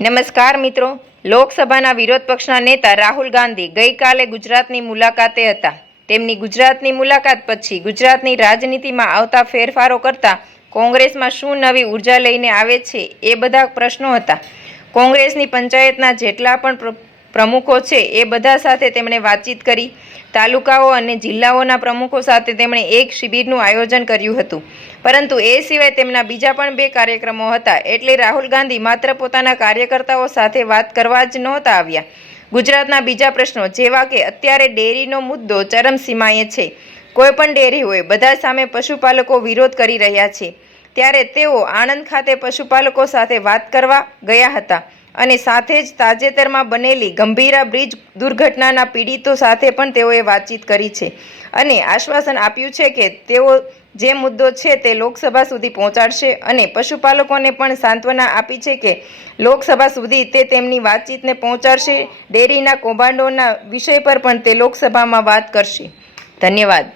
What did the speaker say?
નમસ્કાર મિત્રો, લોકસભાના વિરોધ પક્ષના નેતા રાહુલ ગાંધી ગઈકાલે ગુજરાતની મુલાકાતે હતા. તેમની ગુજરાતની મુલાકાત પછી ગુજરાતની રાજનીતિમાં આવતા ફેરફારો કરતા કોંગ્રેસમાં શું નવી ઉર્જા લઈને આવે છે એ બધા પ્રશ્નો હતા. કોંગ્રેસની પંચાયતના જેટલા પણ પ્રમુખો છે એ બધા સાથે તેમણે વાતચીત કરી. તાલુકાઓ અને જિલ્લાઓના પ્રમુખો સાથે તેમણે એક શિબિરનું આયોજન કર્યું હતું. પરંતુ એ સિવાય તેમના બીજા પણ 2 કાર્યક્રમો હતા. એટલે રાહુલ ગાંધી માત્ર પોતાના કાર્યકર્તાઓ સાથે વાત કરવા જ નહોતા આવ્યા. ગુજરાતના બીજા પ્રશ્નો જેવા કે અત્યારે ડેરીનો મુદ્દો ચરમસીમાએ છે. કોઈ પણ ડેરી હોય, બધા સામે પશુપાલકો વિરોધ કરી રહ્યા છે. ત્યારે તેઓ આણંદ ખાતે પશુપાલકો સાથે વાત કરવા ગયા હતા અને સાથે જ તાજેતરમાં બનેલી ગંભીરા બ્રિજ દુર્ઘટનાના પીડિતો સાથે પણ તેઓએ વાતચીત કરી છે અને આશ્વાસન આપ્યું છે કે તેઓ જે મુદ્દો છે તે લોકસભા સુધી પહોંચાડશે અને પશુપાલકોને પણ સાંત્વના આપી છે કે લોકસભા સુધી તે તેમની વાતચીતને પહોંચાડશે. ડેરીના કૌભાંડોના વિષય પર પણ તે લોકસભામાં વાત કરશે. ધન્યવાદ.